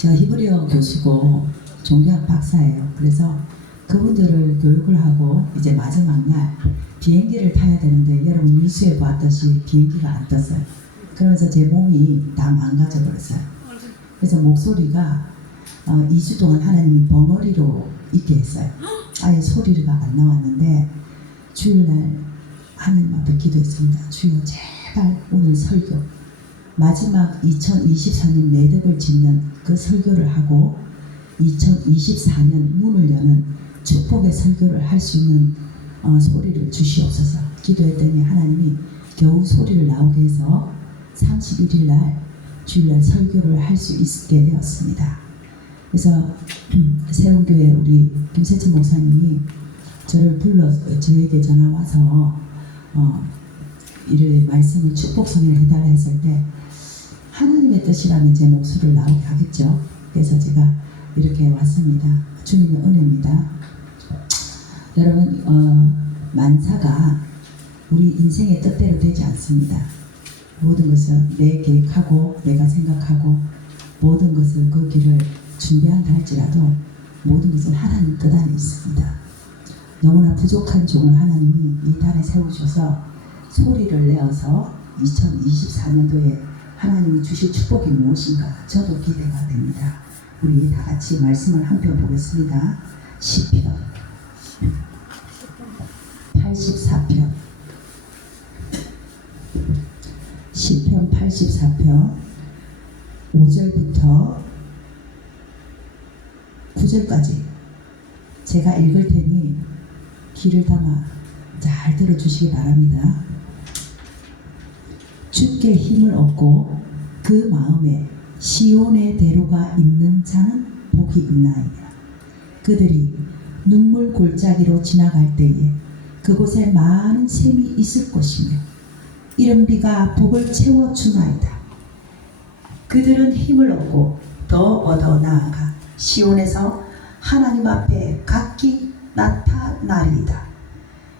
제가 히브리어 교수고 종교학 박사예요. 그래서 그분들을 교육을 하고 이제 마지막 날 비행기를 타야 되는데 여러분 뉴스에 봤듯이 비행기가 안 떴어요. 그러면서 제 몸이 다 망가져 버렸어요. 그래서 목소리가 2주 동안 하나님이 벙어리로 있게 했어요. 아예 소리가 안 나왔는데 주일날 하나님 앞에 기도했습니다. 주여 제발 오늘 설교 마지막 2024년 매듭을 짓는 그 설교를 하고 2024년 문을 여는 축복의 설교를 할 수 있는 소리를 주시옵소서. 기도했더니 하나님이 겨우 소리를 나오게 해서 31일 날 주일날 설교를 할 수 있게 되었습니다. 그래서 세운교회 우리 김세진 목사님이 저를 불러 저에게 전화 와서 이를 말씀을 축복성을 해달라 했을 때 하나님의 뜻이라면 제 목소리를 나오게 하겠죠. 그래서 제가 이렇게 왔습니다. 주님의 은혜입니다. 여러분 만사가 우리 인생의 뜻대로 되지 않습니다. 모든 것을 내 계획하고 내가 생각하고 모든 것을 그 길을 준비한다 할지라도 모든 것은 하나님 뜻 안에 있습니다. 너무나 부족한 종을 하나님이 이 단에 세우셔서 소리를 내어서 2024년도에 하나님이 주실 축복이 무엇인가 저도 기대가 됩니다. 우리 다 같이 말씀을 한 편 보겠습니다. 시편 84편 시편 84편 5절부터 9절까지 제가 읽을 테니 귀를 담아 잘 들어주시기 바랍니다. 주께 힘을 얻고 그 마음에 시온의 대로가 있는 자는 복이 있나이다. 그들이 눈물 골짜기로 지나갈 때에 그곳에 많은 샘이 있을 것이며 이른 비가 복을 채워주나이다. 그들은 힘을 얻고 더 얻어 나아가 시온에서 하나님 앞에 각기 나타나리이다.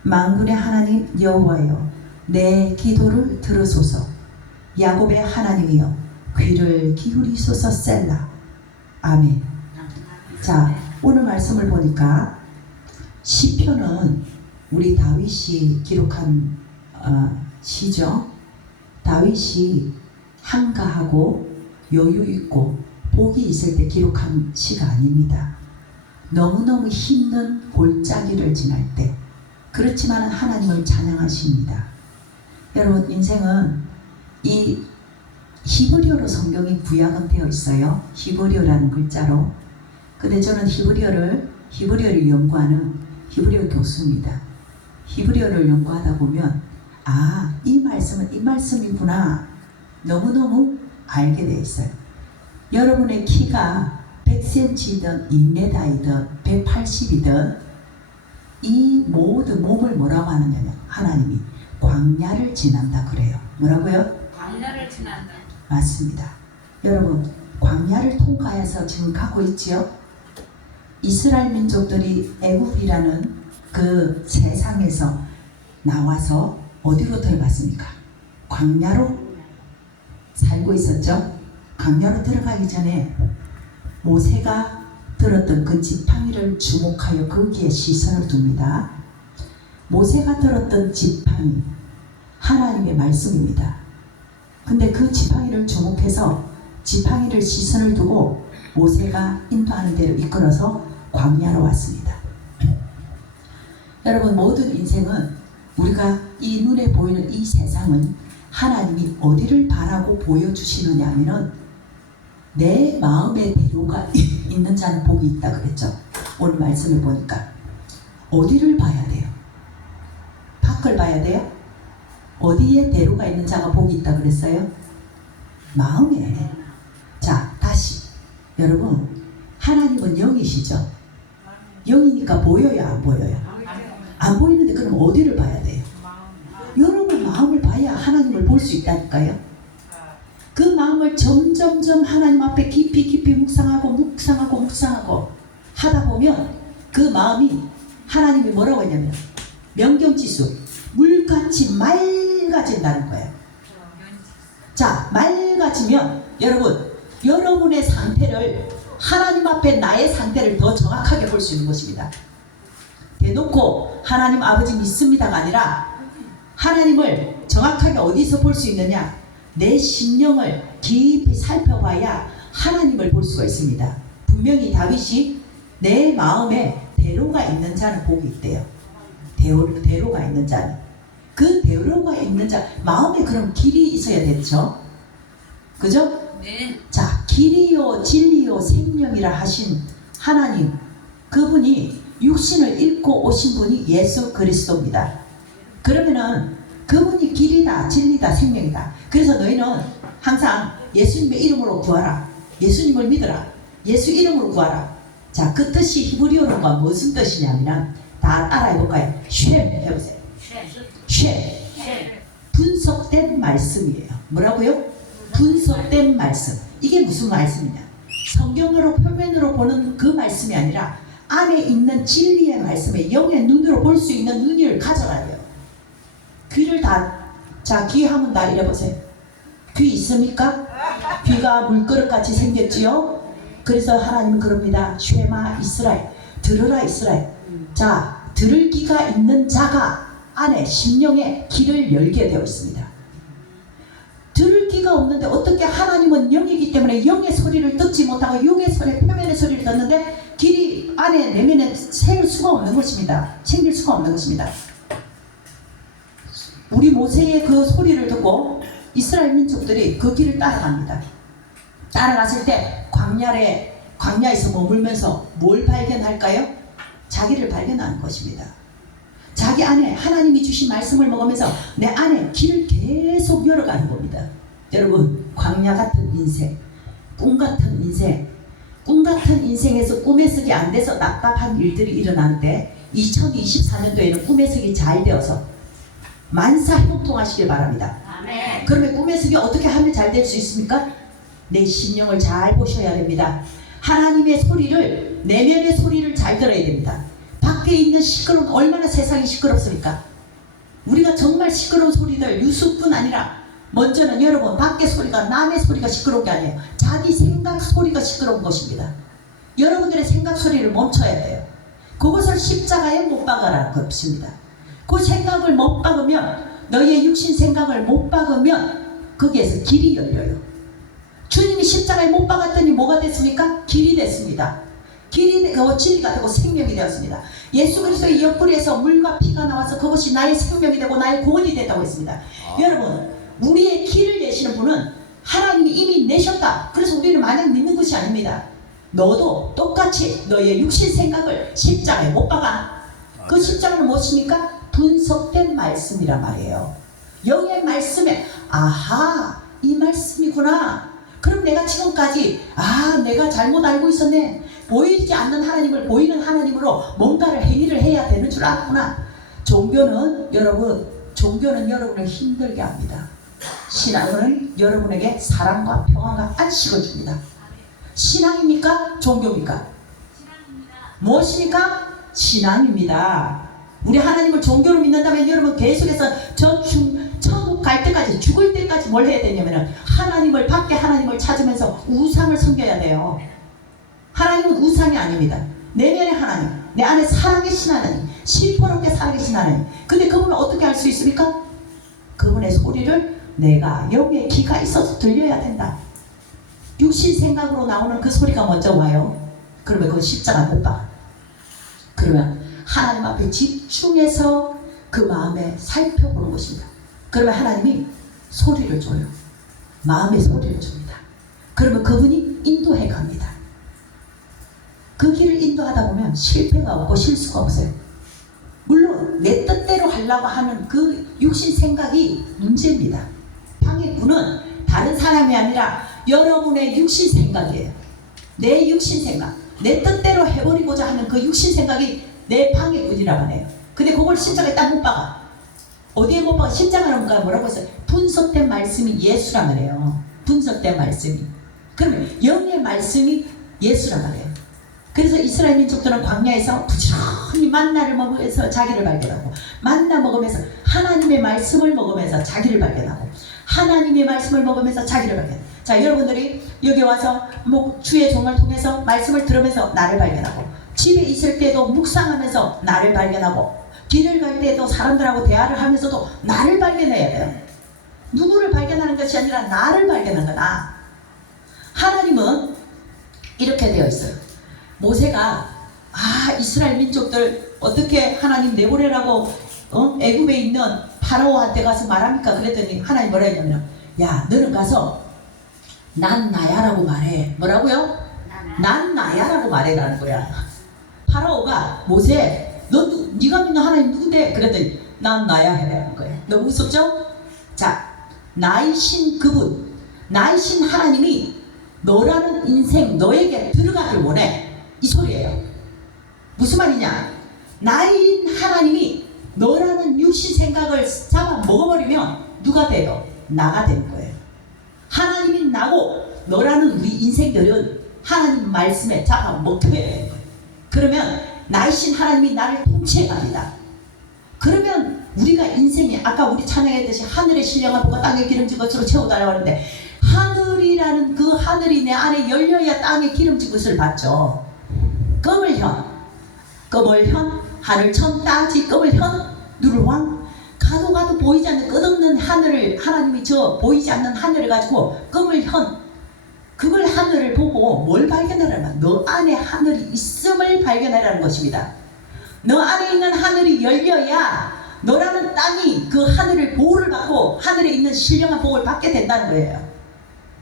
만군의 하나님 여호와여 내 기도를 들으소서. 야곱의 하나님이여 귀를 기울이소서. 셀라. 아멘. 자, 오늘 말씀을 보니까 시편은 우리 다윗이 기록한 시죠. 다윗이 한가하고 여유 있고 복이 있을 때 기록한 시가 아닙니다. 너무너무 힘든 골짜기를 지날 때 그렇지만 하나님을 찬양하십니다. 여러분 인생은 이 히브리어로 성경이 구약은 되어 있어요. 히브리어라는 글자로. 근데 저는 히브리어를 연구하는 히브리어 교수입니다. 히브리어를 연구하다 보면 이 말씀은 이 말씀이구나 너무너무 알게 되어 있어요. 여러분의 키가 100cm이든 2m이든 180이든 이 모든 몸을 뭐라고 하느냐면 하나님이 광야를 지난다 그래요. 뭐라고요? 광야를 지난다. 맞습니다. 여러분 광야를 통과해서 지금 가고 있지요. 이스라엘 민족들이 애굽이라는 그 세상에서 나와서 어디로 들어갔습니까? 광야로 살고 있었죠. 광야로 들어가기 전에 모세가 들었던 그 지팡이를 주목하여 거기에 시선을 둡니다. 모세가 들었던 지팡이 하나님의 말씀입니다. 근데 그 지팡이를 주목해서 지팡이를 시선을 두고 모세가 인도하는 대로 이끌어서 광야로 왔습니다. 여러분 모든 인생은 우리가 이 눈에 보이는 이 세상은 하나님이 어디를 바라고 보여주시느냐 하면은 내 마음의 대로가 있는 자는 복이 있다 그랬죠. 오늘 말씀을 보니까 어디를 봐야 돼요? 밖을 봐야 돼요? 어디에 대로가 있는 자가 복이 있다 그랬어요? 마음에. 자 다시 여러분 하나님은 영이시죠? 영이니까 보여요 안 보여요? 안 보이는데 그럼 어디를 봐야 돼요? 여러분 마음을 봐야 하나님을 볼 수 있다니까요. 그 마음을 점점점 하나님 앞에 깊이 묵상하고 하다 보면 그 마음이 하나님이 뭐라고 했냐면 명경지수 물같이 맑아진다는 거예요. 자 맑아지면 여러분 여러분의 상태를 하나님 앞에 나의 상태를 더 정확하게 볼 수 있는 것입니다. 대놓고 하나님 아버지 믿습니다가 아니라 하나님을 정확하게 어디서 볼 수 있느냐? 내 심령을 깊이 살펴봐야 하나님을 볼 수가 있습니다. 분명히 다윗이 내 마음에 대로가 있는 자는 복이 있대요. 대로가 있는 자는. 그 대로가 있는 자, 마음에 그럼 길이 있어야 되죠. 그죠? 네. 자, 길이요 진리요 생명이라 하신 하나님, 그분이 육신을 입고 오신 분이 예수 그리스도입니다. 그러면은 그분이 길이다 진리다 생명이다. 그래서 너희는 항상 예수님의 이름으로 구하라. 예수님을 믿어라. 예수 이름으로 구하라. 자, 그 뜻이 히브리어로가 무슨 뜻이냐면 다 따라해볼까요? 쉔 해보세요. 쉔. 분석된 말씀이에요. 뭐라고요? 분석된 말씀. 이게 무슨 말씀이냐? 성경으로 표면으로 보는 그 말씀이 아니라 안에 있는 진리의 말씀에 영의 눈으로 볼 수 있는 눈을 가져라 돼요. 귀를 자, 귀 한번 다 잃어보세요. 귀 있습니까? 귀가 물그릇같이 생겼지요? 그래서 하나님은 그럽니다. 쉐마 이스라엘, 들으라 이스라엘. 자, 들을 귀가 있는 자가 안에 심령의 귀를 열게 되어 있습니다. 들을 귀가 없는데 어떻게 하나님은 영이기 때문에 영의 소리를 듣지 못하고 육의 소리, 표면의 소리를 듣는데 길이 안에 내면에 생길 수가 없는 것입니다. 생길 수가 없는 것입니다. 우리 모세의 그 소리를 듣고 이스라엘 민족들이 그 길을 따라갑니다. 따라갔을 때 광야에서 머물면서 뭘 발견할까요? 자기를 발견하는 것입니다. 자기 안에 하나님이 주신 말씀을 먹으면서 내 안에 길을 계속 열어가는 겁니다. 여러분, 광야 같은 인생, 꿈 같은 인생, 꿈 같은 인생에서 꿈에 석이 안 돼서 답답한 일들이 일어나는데 2024년도에는 꿈에 석이 잘 되어서 만사 형통하시길 바랍니다. 아멘. 그러면 꿈에 석이 어떻게 하면 잘 될 수 있습니까? 내 심령을 잘 보셔야 됩니다. 하나님의 소리를, 내면의 소리를 잘 들어야 됩니다. 밖에 있는 시끄러운, 얼마나 세상이 시끄럽습니까? 우리가 정말 시끄러운 소리들, 유수뿐 아니라 먼저는 여러분, 밖의 소리가, 남의 소리가 시끄러운 게 아니에요. 자기 생각 소리가 시끄러운 것입니다. 여러분들의 생각 소리를 멈춰야 돼요. 그것을 십자가에 못 박아라는 것입니다. 그 생각을 못 박으면, 너희의 육신 생각을 못 박으면 거기에서 길이 열려요. 주님이 십자가에 못 박았더니 뭐가 됐습니까? 길이 됐습니다. 길이 되고 진리가 되고 생명이 되었습니다. 예수 그리스도의 옆구리에서 물과 피가 나와서 그것이 나의 생명이 되고 나의 구원이 됐다고 했습니다. 여러분, 우리의 길을 내시는 분은 하나님이 이미 내셨다. 그래서 우리는 마냥 믿는 것이 아닙니다. 너도 똑같이 너의 육신 생각을 십자가에 못 박아. 그 십자가는 무엇입니까? 분석된 말씀이란 말이에요. 영의 말씀에 아하, 이 말씀이구나. 그럼 내가 지금까지 내가 잘못 알고 있었네. 보이지 않는 하나님을 보이는 하나님으로 뭔가를 행위를 해야 되는 줄 알았구나. 종교는 여러분을 힘들게 합니다. 신앙은 여러분에게 사랑과 평안과 안식을 줍니다. 신앙입니까? 종교입니까? 무엇입니까? 신앙입니다. 우리 하나님을 종교로 믿는다면 여러분 계속해서 천국 갈 때까지, 죽을 때까지 뭘 해야 되냐면 밖에 하나님을 찾으면서 우상을 섬겨야 돼요. 하나님은 우상이 아닙니다. 내면의 하나님, 내 안에 살아계신 하나님, 시퍼렇게 살아계신 하나님. 근데 그분은 어떻게 알 수 있습니까? 그분의 소리를 내가 영의 귀가 있어서 들려야 된다. 육신 생각으로 나오는 그 소리가 먼저 와요. 그러면 그 십자가 못 봐. 그러면 하나님 앞에 집중해서 그 마음에 살펴보는 것입니다. 그러면 하나님이 소리를 줘요. 마음의 소리를 줍니다. 그러면 그분이 인도해 갑니다. 그 길을 인도하다 보면 실패가 없고 실수가 없어요. 물론 내 뜻대로 하려고 하는 그 육신 생각이 문제입니다. 방해꾼은 다른 사람이 아니라 여러분의 육신 생각이에요. 내 육신 생각, 내 뜻대로 해버리고자 하는 그 육신 생각이 내 방해꾼이라고 하네요. 근데 그걸 십자가에 딱 못 박아. 어디에 못 박아? 십자가는 뭐라고 했어요? 분석된 말씀이 예수란 말이에요. 분석된 말씀이. 그러면 영의 말씀이 예수란 말이에요. 그래서 이스라엘 민족들은 광야에서 부지런히 만나를 먹으면서 자기를 발견하고, 만나 먹으면서 하나님의 말씀을 먹으면서 자기를 발견하고, 하나님의 말씀을 먹으면서 자기를 발견하고. 자, 여러분들이 여기 와서 주의 종을 통해서 말씀을 들으면서 나를 발견하고, 집에 있을 때도 묵상하면서 나를 발견하고, 길을 갈 때도 사람들하고 대화를 하면서도 나를 발견해야 돼요. 누구를 발견하는 것이 아니라 나를 발견하는 거다. 하나님은 이렇게 되어 있어요. 모세가 이스라엘 민족들 어떻게 하나님 내보내라고 애굽에 있는 파라오한테 가서 말합니까? 그랬더니 하나님 뭐라 했냐면, 야, 너는 가서 난 나야라고 말해. 뭐라고요? 난 나야라고 말해라는 거야. 파라오가 모세, 네가 믿는 하나님 누군데? 그랬더니 난 나야 해라는 거야. 너무 무섭죠? 자, 나이신 그분, 나이신 하나님이 너라는 인생, 너에게 들어가길 원해. 이 소리예요. 무슨 말이냐? 나인 하나님이 너라는 육신 생각을 잡아 먹어버리면 누가 돼요? 나가 되는 거예요. 하나님이 나고 너라는 우리 인생들은 하나님 말씀에 잡아 먹혀야 되는 거예요. 그러면 나이신 하나님이 나를 통치해 갑니다. 그러면 우리가 인생이 아까 우리 찬양했듯이 하늘의 신령한 복과 땅의 기름진 것으로 채워달라고 하는데, 하늘이라는 그 하늘이 내 안에 열려야 땅의 기름진 것을 받죠. 끄물현, 하늘천 따지 끄물현, 누르왕, 가도 보이지 않는 끝없는 하늘을 하나님이 저 보이지 않는 하늘을 가지고 끄물현, 그걸 하늘을 보고 뭘 발견하라면 너 안에 하늘이 있음을 발견하라는 것입니다. 너 안에 있는 하늘이 열려야 너라는 땅이 그 하늘을 보호를 받고 하늘에 있는 신령한 복을 받게 된다는 거예요.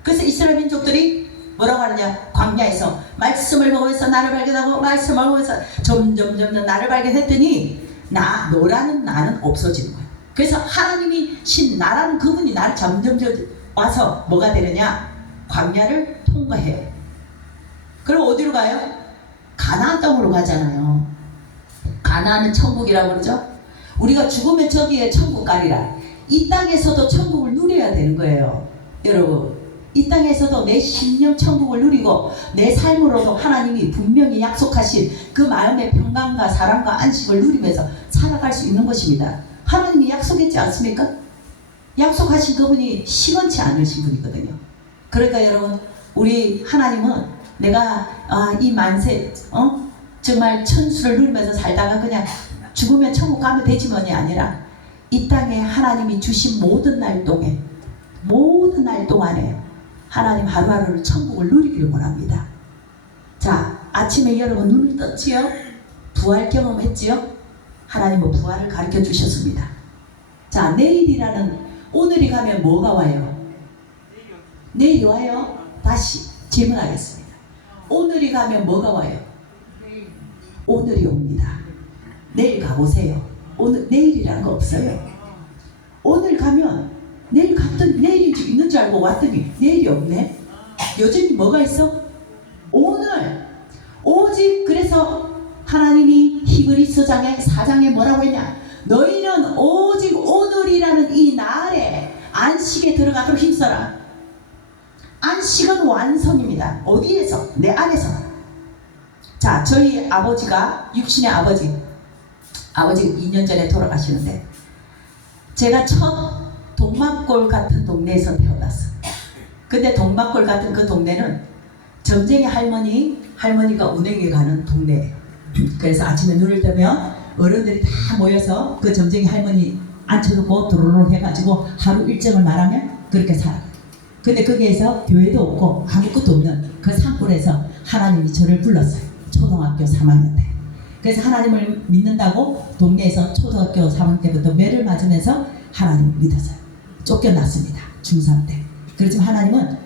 그래서 이스라엘 민족들이 뭐라고 하느냐? 광야에서 말씀을 보면서 나를 발견하고, 말씀을 보면서 점점 나를 발견했더니 너라는 나는 없어지는 거예요. 그래서 하나님이 신 나라는 그분이 나를 점점 와서 뭐가 되느냐? 광야를 통과해요. 그럼 어디로 가요? 가나안 땅으로 가잖아요. 가나안은 천국이라고 그러죠. 우리가 죽으면 저기에 천국 가리라. 이 땅에서도 천국을 누려야 되는 거예요. 여러분, 이 땅에서도 내 심령 천국을 누리고 내 삶으로도 하나님이 분명히 약속하신 그 마음의 평강과 사랑과 안식을 누리면서 살아갈 수 있는 것입니다. 하나님이 약속했지 않습니까? 약속하신 그분이 시건치 않으신 분이거든요. 그러니까 여러분, 우리 하나님은 내가 이 만세 정말 천수를 누리면서 살다가 그냥 죽으면 천국 가면 되지만이 아니라, 이 땅에 하나님이 주신 모든 날 동안에 하나님 하루하루를 천국을 누리기를 원합니다. 자, 아침에 여러분 눈을 떴지요? 부활 경험했지요? 하나님은 부활을 가르쳐 주셨습니다. 자, 내일이라는, 오늘이 가면 뭐가 와요? 내일이 와요? 다시 질문하겠습니다. 오늘이 가면 뭐가 와요? 오늘이 옵니다. 내일 가보세요. 내일이라는 거 없어요. 오늘 가면 내일 갔더니 내일이 있는 줄 알고 왔더니 내일이 없네. 여전히 뭐가 있어? 오늘. 오직 그래서 하나님이 히브리서장의 4장에 뭐라고 했냐? 너희는 오직 오늘이라는 이 날에 안식에 들어가도록 힘써라. 안식은 완성입니다. 어디에서? 내 안에서. 자, 저희 아버지가 육신의 아버지가 2년 전에 돌아가시는데, 제가 첫 동막골 같은 동네에서 태어났어. 근데 동막골 같은 그 동네는 점쟁이 할머니가 운행해 가는 동네예요. 그래서 아침에 눈을 뜨면 어른들이 다 모여서 그 점쟁이 할머니 앉혀놓고 도로로 해가지고 하루 일정을 말하면 그렇게 살아가요. 근데 거기에서 교회도 없고 아무것도 없는 그 산골에서 하나님이 저를 불렀어요. 초등학교 3학년 때. 그래서 하나님을 믿는다고 동네에서 초등학교 3학년 때부터 매를 맞으면서 하나님을 믿었어요. 쫓겨났습니다. 중3 때. 그렇지만 하나님은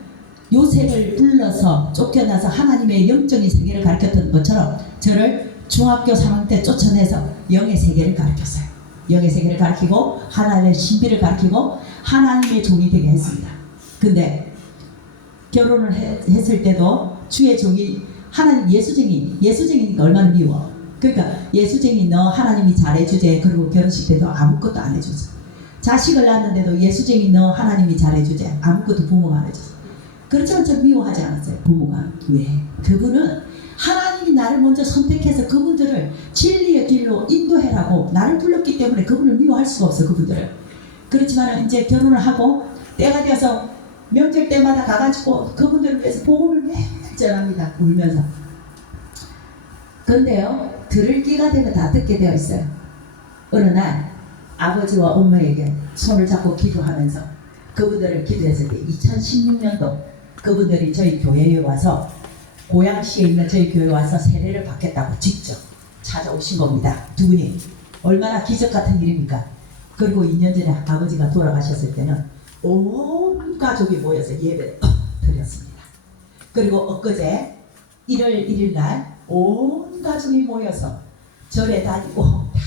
요셉을 불러서 쫓겨나서 하나님의 영적인 세계를 가르쳤던 것처럼 저를 중학교 3학년 때 쫓아내서 영의 세계를 가르쳤어요. 영의 세계를 가르치고 하나님의 신비를 가르치고 하나님의 종이 되게 했습니다. 근데 결혼을 했을 때도 주의 종이 하나님 예수쟁이니까 얼마나 미워. 그러니까 예수쟁이 너 하나님이 잘해주제. 그리고 결혼식 때도 아무것도 안 해줬어. 자식을 낳았는데도 예수쟁이 너 하나님이 잘해주제. 아무것도 부모가 안 해줬어. 그렇지만 저 미워하지 않았어요. 부모가. 왜? 그분은 하나님이 나를 먼저 선택해서 그분들을 진리의 길로 인도해라고 나를 불렀기 때문에 그분을 미워할 수가 없어. 그분들을. 그렇지만 이제 결혼을 하고 때가 되어서 명절 때마다 가가지고 그분들을 위해서 복음을 매일 전합니다. 울면서. 근데요, 들을 끼가 되면 다 듣게 되어 있어요. 어느 날 아버지와 엄마에게 손을 잡고 기도하면서 그분들을 기도했을 때 2016년도 그분들이 저희 교회에 와서 고양시에 있는 저희 교회에 와서 세례를 받겠다고 직접 찾아오신 겁니다. 두 분이. 얼마나 기적 같은 일입니까? 그리고 2년 전에 아버지가 돌아가셨을 때는 온 가족이 모여서 예배를 드렸습니다. 그리고 엊그제 1월 1일 날 온 가족이 모여서 절에 다니고 다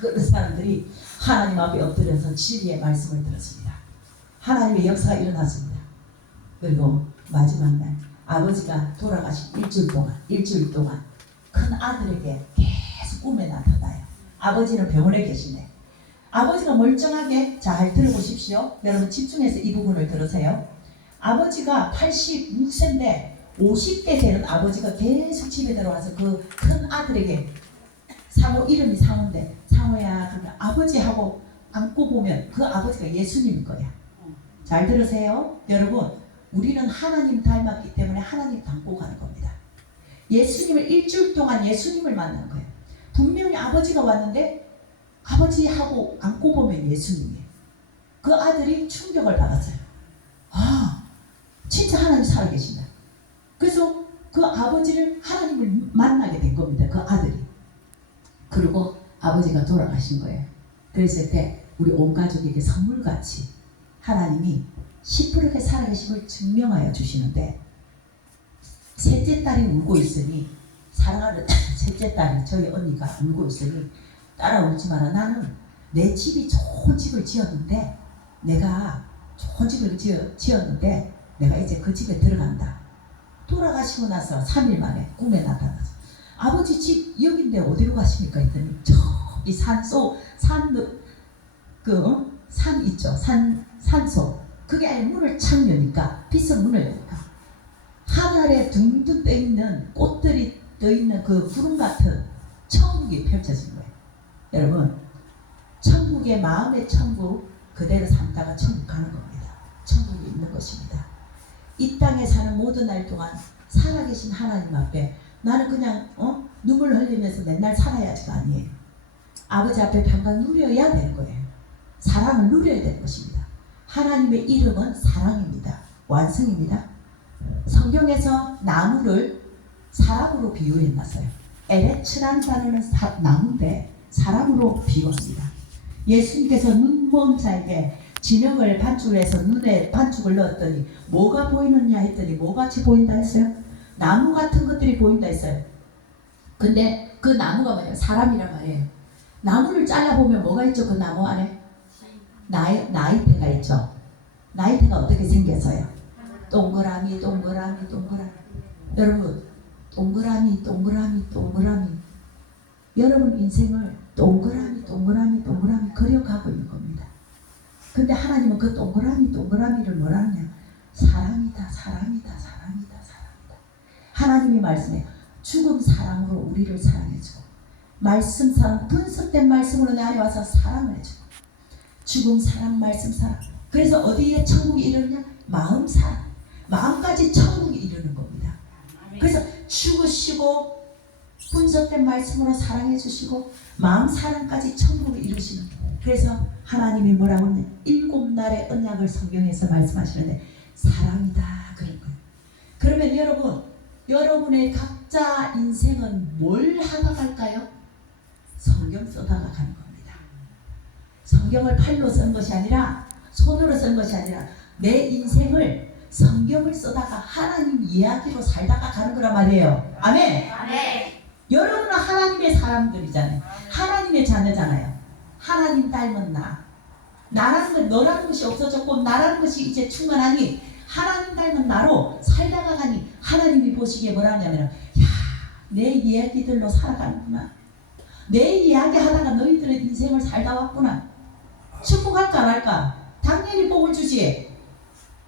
그런 사람들이 하나님 앞에 엎드려서 진리의 말씀을 들었습니다. 하나님의 역사가 일어났습니다. 그리고 마지막 날 아버지가 돌아가신 일주일 동안 큰 아들에게 계속 꿈에 나타나요. 아버지는 병원에 계시네. 아버지가 멀쩡하게, 잘 들어보십시오. 여러분 집중해서 이 부분을 들으세요. 아버지가 86세인데 50대 되는 아버지가 계속 집에 들어와서 그 큰 아들에게, 상호 이름이 상호인데, 상호야, 그러면 아버지하고 안고 보면 그 아버지가 예수님일 거야. 잘 들으세요. 여러분, 우리는 하나님 닮았기 때문에 하나님 닮고 가는 겁니다. 예수님을 일주일 동안 예수님을 만나는 거예요. 분명히 아버지가 왔는데 아버지하고 안고 보면 예수님이에요. 그 아들이 충격을 받았어요. 아, 진짜 하나님 살아계신다. 그래서 그 아버지를, 하나님을 만나게 된 겁니다. 그 아들이. 그리고 아버지가 돌아가신 거예요. 그랬을 때 우리 온 가족에게 선물같이 하나님이 시퍼렇게 살아계심을 증명하여 주시는데, 셋째 딸이 울고 있으니, 사랑하는 셋째 딸이, 저희 언니가 울고 있으니 따라 울지 마라. 나는 내 집이 좋은 집을 지었는데, 내가 좋은 집을 지었는데 내가 이제 그 집에 들어간다. 돌아가시고 나서 3일 만에 꿈에 나타나서 아버지 집 여긴데 어디로 가십니까? 했더니 저기 산 있죠. 산소. 그게 아예 문을 착 여니까, 빗을 문을 여니까 하늘에 둥둥 떠있는 꽃들이 떠있는 그 구름 같은 천국이 펼쳐진 거예요. 여러분, 천국의 마음의 천국 그대로 산다가 천국 가는 겁니다. 천국이 있는 것입니다. 이 땅에 사는 모든 날 동안 살아계신 하나님 앞에 나는 그냥 눈물 흘리면서 맨날 살아야지가 아니에요. 아버지 앞에 평강 누려야 되는 거예요. 사랑을 누려야 되는 것입니다. 하나님의 이름은 사랑입니다. 완성입니다. 성경에서 나무를 사람으로 비유해놨어요. 에레츠라는 단어는 나무인데 사람으로 비유합니다. 예수님께서 눈먼 자에게 진흙을 반죽을 해서 눈에 반죽을 넣었더니 뭐가 보이느냐 했더니 뭐같이 보인다 했어요? 나무 같은 것들이 보인다 했어요. 근데 그 나무가 뭐예요? 사람이란 말이에요. 나무를 잘라보면 뭐가 있죠? 그 나무 안에? 나이테가 있죠. 나이테가 어떻게 생겨서요? 동그라미. 여러분, 동그라미. 여러분 인생을 동그라미 그려가고 있는 겁니다. 근데 하나님은 그 동그라미를 뭐라 하냐? 사랑이다. 하나님이 말씀해 죽은 사랑으로 우리를 사랑해주고, 말씀 사랑, 분석된 말씀으로 내 안에 와서 사랑을 해주고, 죽음 사랑, 말씀 사랑. 그래서 어디에 천국이 이르느냐? 마음 사랑. 마음까지 천국이 이르는 겁니다. 그래서 죽으시고 분석된 말씀으로 사랑해 주시고 마음 사랑까지 천국을 이루시는 거예요. 그래서 하나님이 뭐라고 하냐? 7날의 언약을 성경에서 말씀하시는데 사랑이다 그런 거예요. 그러면 여러분의 각자 인생은 뭘 하다 갈까요? 성경 써다가 가는 겁니다. 성경을 팔로 쓴 것이 아니라, 손으로 쓴 것이 아니라 내 인생을 성경을 써다가 하나님 이야기로 살다가 가는 거란 말이에요. 아멘. 여러분은 하나님의 사람들이잖아요. 하나님의 자녀잖아요. 하나님 닮은 나라는 건, 너라는 것이 없어졌고 나라는 것이 이제 충만하니 하나님 닮은 나로 살다가 가니 하나님이 보시기에 뭐라 하냐면, 야, 내 이야기들로 살아가는구나. 내 이야기 하다가 너희들의 인생을 살다 왔구나. 축복할까 안 할까? 당연히 복을 주지.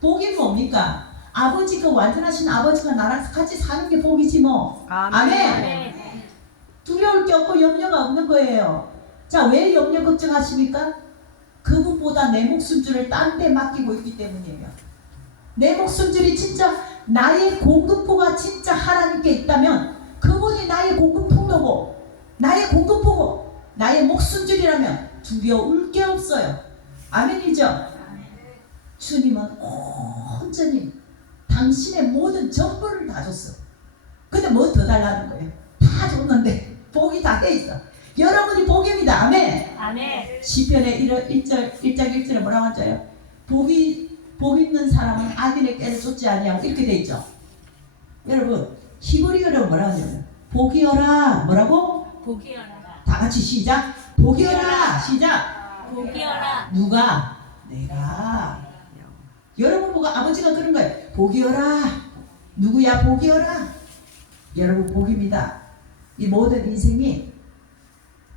복이 뭡니까? 아버지, 그 완전하신 아버지가 나랑 같이 사는 게 복이지 뭐. 아멘. 두려울 게 없고 염려가 없는 거예요. 자, 왜 염려 걱정하십니까? 그분보다 내 목숨줄을 딴 데 맡기고 있기 때문이에요. 내 목숨줄이 진짜 나의 공급부가 진짜 하나님께 있다면 그분이 나의 공급풍로고 나의 공급부고 나의 목숨줄이라면 두려울 게 없어요. 아멘이죠? 주님은 온전히 당신의 모든 전부를 다 줬어. 근데 뭐 더 달라는 거예요? 다 줬는데 복이 다 돼 있어. 여러분이 복입니다. 아멘. 아멘. 시편의 1장 1절에 뭐라고 하죠? 복 있는 사람은 악인의 꾀를 쫓지 아니하고 이렇게 돼 있죠. 여러분 히브리어로 뭐라고 하냐면 복이어라. 뭐라고? 복이어라. 다 같이 시작. 복이어라. 시작. 복이어라. 누가? 내가. 여러분 보고 아버지가 그런 거예요. 복이어라. 누구야? 복이어라. 여러분 복입니다. 이 모든 인생이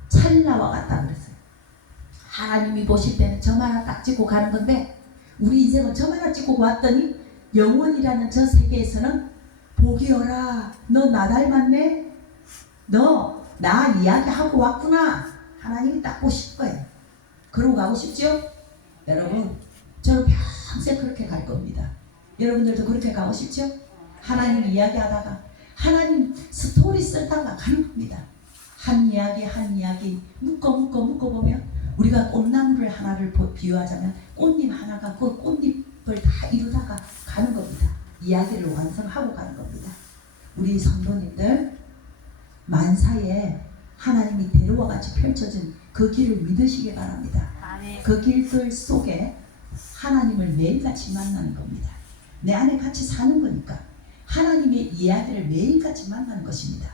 찰나와 같다 그랬어요. 하나님이 보실 때는 점 하나 딱 찍고 가는 건데 우리 인생은 점 하나 찍고 왔더니 영원이라는 저 세계에서는 복이어라. 너 나 닮았네. 너 나 이야기하고 왔구나. 하나님이 딱 보실 거예요. 그러고 가고 싶죠? 여러분 저는 평생 그렇게 갈 겁니다. 여러분들도 그렇게 가고 싶죠? 하나님 이야기하다가 하나님 스토리 쓰다가 가는 겁니다. 한 이야기 묶어 보면 우리가 꽃나무를 하나를 비유하자면 꽃잎 하나가 그 꽃잎을 다 이루다가 가는 겁니다. 이야기를 완성하고 가는 겁니다. 우리 성도님들 만사에 하나님이 대로와 같이 펼쳐진 그 길을 믿으시기 바랍니다. 아멘. 그 길들 속에 하나님을 매일같이 만나는 겁니다. 내 안에 같이 사는 거니까 하나님의 이야기를 매일같이 만나는 것입니다.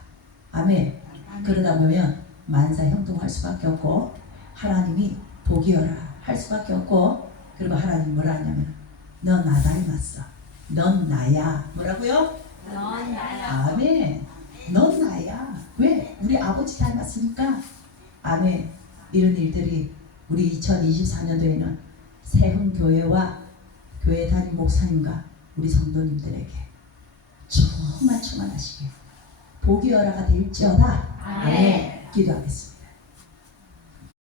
아멘. 그러다 보면 만사 형통할 수밖에 없고 하나님이 복이어라 할 수밖에 없고 그리고 하나님 뭐라 하냐면 너 나 닮았어. 넌 나야. 뭐라고요? 넌 나야. 아멘. 넌 나야. 왜? 우리 아버지 닮았으니까. 아멘. 이런 일들이 우리 2024년도에는 세흥교회와 교회 담임 목사님과 우리 성도님들에게 충만하시게 복이 열화가 될지어다. 아멘. 기도하겠습니다.